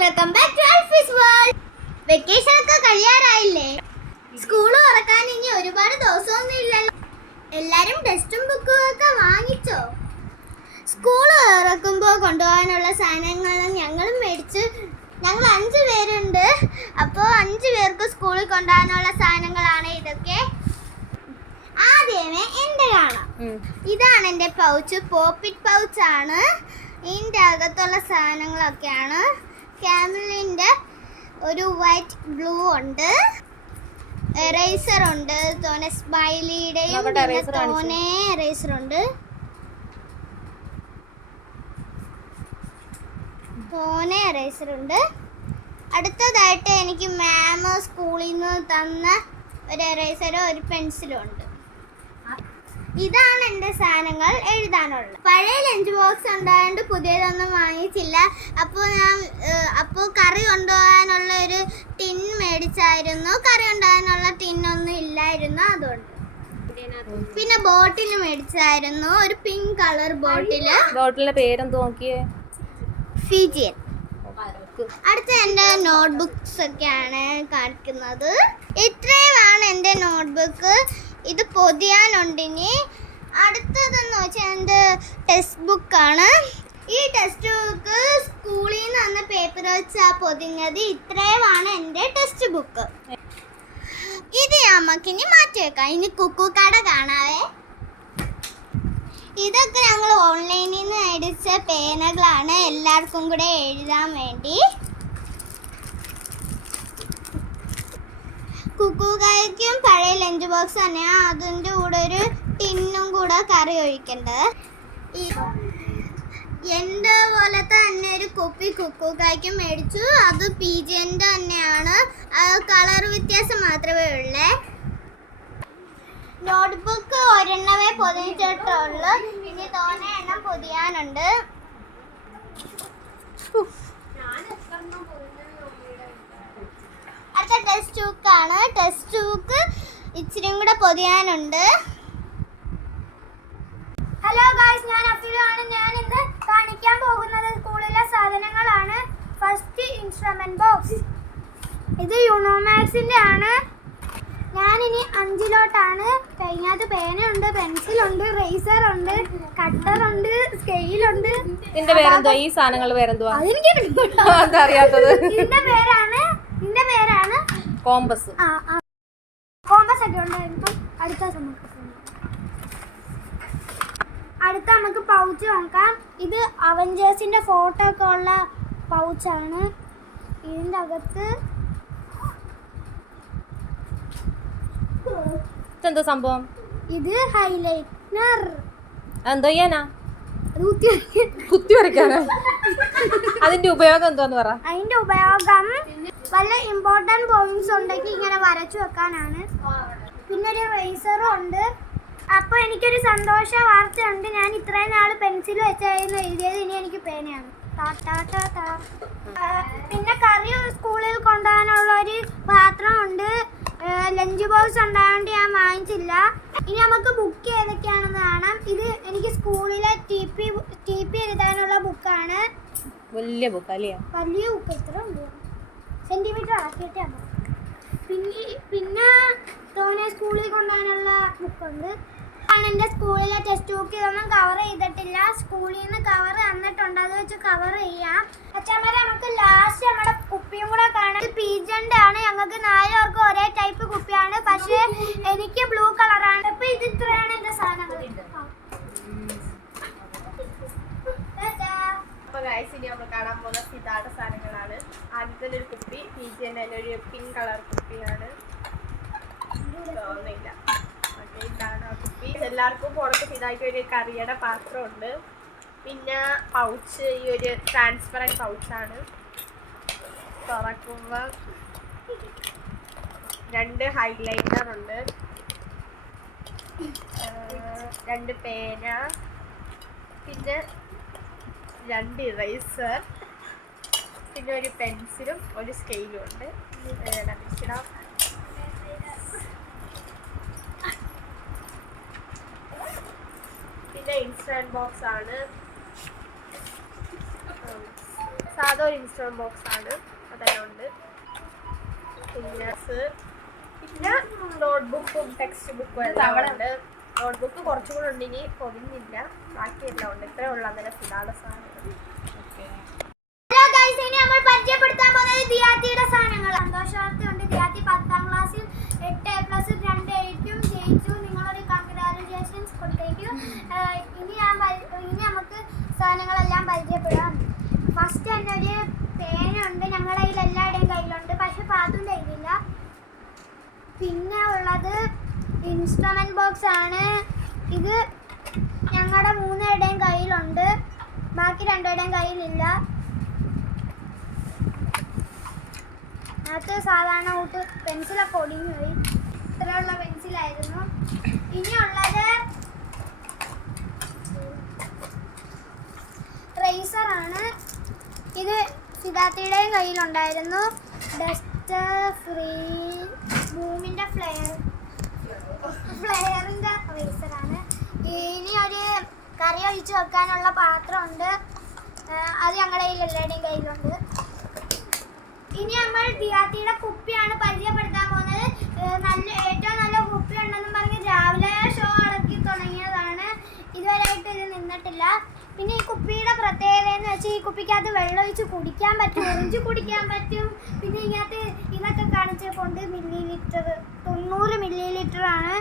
Welcome back to Alfie's world. Vacation ഒക്കെ കഴിയാറായില്ലേ? School തുറക്കാൻ ഇനി ഒരുപാട് ദിവസമൊന്നും ഇല്ലല്ലോ. എല്ലാരും ടെസ്റ്റും ബുക്കും ഒക്കെ വാങ്ങിച്ചോ? സ്കൂൾ തുറക്കുമ്പോൾ കൊണ്ടുപോകാനുള്ള സാധനങ്ങൾ ഞങ്ങളും മേടിച്ച് ഞങ്ങൾ അഞ്ച് പേരുണ്ട്. അപ്പോൾ അഞ്ച് പേർക്ക് സ്കൂളിൽ കൊണ്ടുപോകാനുള്ള സാധനങ്ങളാണ് ഇതൊക്കെ. ആദ്യമേ എന്റെ കാണാം. ഇതാണ് എന്റെ പൗച്ച്. പോപ്പിറ്റ് പൗച്ച് ആണ് ഇതിന്റെ അകത്തുള്ള സാധനങ്ങളൊക്കെയാണ്. ക്യാമലിന്റെ ഒരു വൈറ്റ് ബ്ലൂ ഉണ്ട്. എറേസർ ഉണ്ട്. തോനെ സ്മൈലിയുടെയും തോനെ എറേസർ ഉണ്ട്. തോനെ എറേസർ ഉണ്ട്. അടുത്തതായിട്ട് എനിക്ക് മാം സ്കൂളിൽ നിന്ന് തന്ന ഒരു എറേസറും ഒരു പെൻസിലും ഉണ്ട്. ഇതാണ് എന്റെ സാധനങ്ങൾ എഴുതാനുള്ളത്. പഴയ ലഞ്ച് ബോക്സ് ഉണ്ടായതുകൊണ്ട് പുതിയതൊന്നും വാങ്ങിച്ചില്ല. അപ്പോൾ ഞാൻ അപ്പോൾ കറി കൊണ്ടുപോകാനുള്ള ഒരു ടിൻ മേടിച്ചായിരുന്നു. കറി കൊണ്ടുപോകാനുള്ള ഒന്നും ഇല്ലായിരുന്നു അതുകൊണ്ട്. പിന്നെ ബോട്ടിൽ മേടിച്ചായിരുന്നു. ഒരു പിങ്ക് കളർ ബോട്ടിൽ ബോട്ടിലിന്റെ പേരെന്ത് നോക്കിയേ. ഫിജിയൻ. അടുത്ത എന്റെ നോട്ട്ബുക്സ് ഒക്കെയാണ് കാണിക്കുന്നത്. ഇത്രയുമാണ് എന്റെ നോട്ട്ബുക്ക്. ഇത് പൊതിയാനുണ്ട് ഇനി. അടുത്തതെന്ന് വെച്ചാൽ എന്റെ ടെക്സ്റ്റ് ബുക്കാണ് ഈ ടെക്സ്റ്റ് ബുക്ക് സ്കൂളിൽ നിന്ന് വന്ന പേപ്പർ വെച്ചാ പൊതിഞ്ഞത് ഇത്രയുമാണ് എന്റെ ടെക്സ്റ്റ് ബുക്ക് ഇത് നമുക്കിനി മാറ്റി വെക്കാം. ഇനി കുക്കു കട കാണാവേ. ഇതൊക്കെ ഞങ്ങൾ ഓൺലൈനിൽ നിന്ന് മേടിച്ച പേനകളാണ്. എല്ലാവർക്കും കൂടെ എഴുതാൻ വേണ്ടി. കുക്കുകായ്ക്കും പഴയ ബോക്സ് തന്നെയാണ് അതിന്റെ കൂടെ ഒരു ടിന്നും കൂടെ കറി ഒഴിക്കേണ്ടത് എന്റെ പോലത്തെ തന്നെ ഒരു കുപ്പി കുക്കുകായ്ക്കും മേടിച്ചു. അത് പി ജിന്റെ തന്നെയാണ്. കളർ വ്യത്യാസം മാത്രമേ ഉള്ളേ. നോട്ട്ബുക്ക് ഒരെണ്ണമേ പൊതിഞ്ഞിട്ടുള്ളൂ ഇനി തോനെ എണ്ണം പൊതിയാനുണ്ട്. അടുത്ത ടെസ്റ്റ് ബുക്കാണ് ടെസ്റ്റ് ബുക്ക് ഇച്ചിരിയും കൂടെ പൊതിയാനുണ്ട്. ഹലോ ഗായ്സ് ഞാൻ അഫിലാണ് ഞാൻ ഇന്ന് കാണിക്കാൻ പോകുന്നത് സ്കൂളിലെ സാധനങ്ങളാണ്. ഫസ്റ്റ് ഇൻസ്ട്രുമെന്റ് ബോക്സ് ഇത് യൂണോമാക്സിന്റെ ആണ്. ഞാൻ ഇനി അഞ്ചിലോട്ടാണ്. അതിനകത്ത് പേനയുണ്ട് പെൻസിലുണ്ട് റേസർ ഉണ്ട് കട്ടർ ഉണ്ട് സ്കെയിൽ ഉണ്ട്. നിന്റെ പേരെന്തുവാ? ഈ സാധനങ്ങൾ പേരെന്തുവാ? അതെനിക്ക് അറിയാത്തത് ഇതിന്റെ പേരാണ് ഇതിന്റെ പേരാണ് കോമ്പസ് ആ അടുത്ത നമുക്ക് അടുത്ത നമുക്ക് പൗച്ച് നോക്കാം. ഇത് അവഞ്ചേഴ്സിന്റെ ഫോട്ടോ ഒക്കെ ഉള്ള പൗച്ചാണ് ഇതിന്റെ അകത്ത് എന്താ സംഭവം? ഇത് ഹൈലൈറ്റർ എന്തോ ചെയ്യാനാ? കുത്തി. വരയ്ക്കാനാ അതിന്റെ ഉപയോഗം എന്തോന്ന് പറ. അതിന്റെ ഉപയോഗം വല്ല ഇമ്പോർട്ടന്റ് പോയിന്റ്സ് ഉണ്ടെങ്കിൽ ഇങ്ങനെ വരച്ചു വെക്കാനാണ്. പിന്നെ ഒരു റേസറും ഉണ്ട്. അപ്പോൾ എനിക്കൊരു സന്തോഷ വാർത്ത ഉണ്ട് ഞാൻ ഇത്രയും നാൾ പെൻസിൽ വെച്ചായിരുന്നു എഴുതിയത്. ഇനി എനിക്ക് പേനയാണ്. പിന്നെ കറി സ്കൂളിൽ കൊണ്ടുപോകാനുള്ള ഒരു പാത്രം പാത്രമുണ്ട് ലഞ്ച് ബോക്സ് ഉണ്ടായതുകൊണ്ട് ഞാൻ വാങ്ങിച്ചില്ല. ഇനി നമുക്ക് ബുക്ക് ഏതൊക്കെയാണെന്ന് കാണാം. ഇത് എനിക്ക് സ്കൂളിലെ ടി പി ടി പി എഴുതാനുള്ള ബുക്കാണ് വലിയ ബുക്ക് വലിയ ബുക്ക് എത്ര ഉണ്ട് സെന്റിമീറ്റർ ആക്കിയിട്ടാണ് പിന്നെ പിന്നെ തോനെ സ്കൂളിൽ കൊണ്ടുപോകാനുള്ള ബുക്കുണ്ട് ആണ് എന്റെ സ്കൂളിലെ ടെക്സ്റ്റ് ബുക്ക് ഇതൊന്നും കവർ ചെയ്തിട്ടില്ല. സ്കൂളിൽ നിന്ന് കവർ തന്നിട്ടുണ്ട് അത് വെച്ച് കവർ ചെയ്യാം. അച്ഛന്മാരെ നമുക്ക് ലാസ്റ്റ് നമ്മുടെ കുപ്പിയും കൂടെ കാണാം. ഇത് പീജന്റെ ആണ്. ഞങ്ങൾക്ക് നാലുപേർക്കും ഒരേ ടൈപ്പ് കുപ്പിയാണ്. പക്ഷേ എനിക്ക് ബ്ലൂ കളറാണ് അപ്പോൾ ഇത് ഇത്രയാണ് എന്റെ സാധനങ്ങൾ. ഗൈസ് ഇനി നമ്മൾ കാണാൻ പോകുന്ന സിതാട സാധനങ്ങളാണ്. ആദ്യത്തെ ഒരു കുപ്പി പി തന്നെ ഒരു പിങ്ക് കളർ കുപ്പിയാണ്. തോന്നില്ല ഓക്കെ ഇതാണ് ആ കുപ്പി. എല്ലാവർക്കും പുറത്ത് സിതായ്ക്ക് ഒരു കറിയുടെ പാത്രമുണ്ട്. പിന്നെ പൗച്ച് ഈ ഒരു ട്രാൻസ്പെറന്റ് പൗച്ചാണ് തുറക്കുമ്പോൾ രണ്ട് ഹൈലൈറ്റർ ഉണ്ട്. രണ്ട് പേന. പിന്നെ രണ്ട് ഇറേസർ പിന്നെ ഒരു പെൻസിലും ഒരു സ്കെയിലും ഉണ്ട്. പിന്നെ ഇൻസ്റ്റാൻ ബോക്സ് ആണ്. സാധാ ഒരു ഇൻസ്റ്റാൻ ബോക്സ് ആണ്. അതെല്ലാം ഉണ്ട് പിന്നെ സ് നോട്ട് നോട്ട്ബുക്കും ടെക്സ്റ്റ് ബുക്കും എല്ലാം ഉണ്ട്. നോട്ട്ബുക്ക് കുറച്ചും കൂടെ ഉണ്ട് ഇനി പൊതിഞ്ഞില്ല. ബാക്കിയെല്ലാം ഉണ്ട്. ഇത്രേ ഉള്ളൂ അങ്ങനെ ഫിലാടെ സാധനങ്ങൾ നമ്മൾ പരിചയപ്പെടുത്താൻ പോകുന്നത് ദിയാത്തിയുടെ സാധനങ്ങൾ സന്തോഷവാർത്തയുണ്ട് ദിയാത്തി പത്താം ക്ലാസ്സിൽ എട്ട് എ പ്ലസ് രണ്ട് എയ്റ്റും ജയിച്ചു നിങ്ങളൊരു കൺഗ്രാജുലേഷൻസ് കൊടുത്തേക്കു ഏഹ് ഇനി ഞാൻ പരി- ഇനി നമുക്ക് സാധനങ്ങളെല്ലാം പരിചയപ്പെടാം ഫസ്റ്റ് തന്നെ ഒരു പേനുണ്ട് ഞങ്ങളുടെ കയ്യിൽ എല്ലാവരുടെയും കയ്യിലുണ്ട് പക്ഷെ പാത്തുന്റെ കയ്യിലില്ല പിന്നെ ഉള്ളത് ഇൻസ്ട്രുമെന്റ് ബോക്സ് ആണ്. ഇത് ഞങ്ങളുടെ മൂന്നുപേരുടെയും കയ്യിലുണ്ട്. ബാക്കി രണ്ടുപേരുടെയും കയ്യിലില്ല. അത് സാധാരണ കൂട്ട് പെൻസിലൊക്കെ ഒടിഞ്ഞു പോയി. ഇത്രയുള്ള പെൻസിലായിരുന്നു. ഇനിയുള്ളത് റേസർ ആണ്. ഇത് സിദ്ധാർത്ഥയുടെയും കയ്യിലുണ്ടായിരുന്നു. ഡസ്റ്റർ ഫ്രീ ബൂമിന്റെ ഫ്ലെയർ ഫ്ലെയറിന്റെ റേസറാണ് ഇനി ഒരു കറി ഒഴിച്ചു വെക്കാനുള്ള പാത്രമുണ്ട്. അത് ഞങ്ങളുടെ കയ്യിൽ എല്ലാവരുടെയും കയ്യിലുണ്ട്. ഇനി നമ്മൾ ദിയാത്തിയുടെ കുപ്പിയാണ് പരിചയപ്പെടുത്താൻ പോകുന്നത്. നല്ല ഏറ്റവും കുപ്പിയുടെ പ്രത്യേകത എന്ന് വെച്ചാൽ ഈ കുപ്പിക്കകത്ത് വെള്ളം ഒഴിച്ച് കുടിക്കാൻ പറ്റും ഒഴിച്ച് കുടിക്കാൻ പറ്റും. പിന്നെ ഇതിനകത്ത് ഇതൊക്കെ കാണിച്ച് കൊണ്ട് മില്ലി ലിറ്റർ തൊണ്ണൂറ് മില്ലി ലിറ്റർ ആണ്.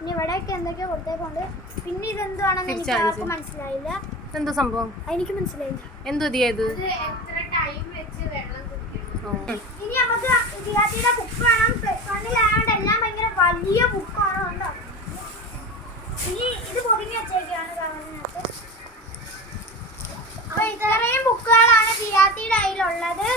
ഇനി ഇവിടെയൊക്കെ എന്തൊക്കെയോ കൊടുത്തേക്കുണ്ട്. പിന്നെ ഇതെന്തുവാണെന്ന് എനിക്ക് ആർക്കും മനസ്സിലായില്ല. എന്തോ സംഭവം? എനിക്ക് മനസ്സിലായില്ല. എന്തോ ഇത്? എത്ര ടൈം വെച്ച് വെള്ളം കുടിക്കണം ഇനി നമുക്ക് വിദ്യാർത്ഥിയുടെ ബുക്ക് വേണം. പ്ലസ് വണ്ണിലായതുകൊണ്ട് എല്ലാം ഭയങ്കര വലിയ ബുക്കാണ് കണ്ടോ ഇനി കയ്യിലുള്ളത്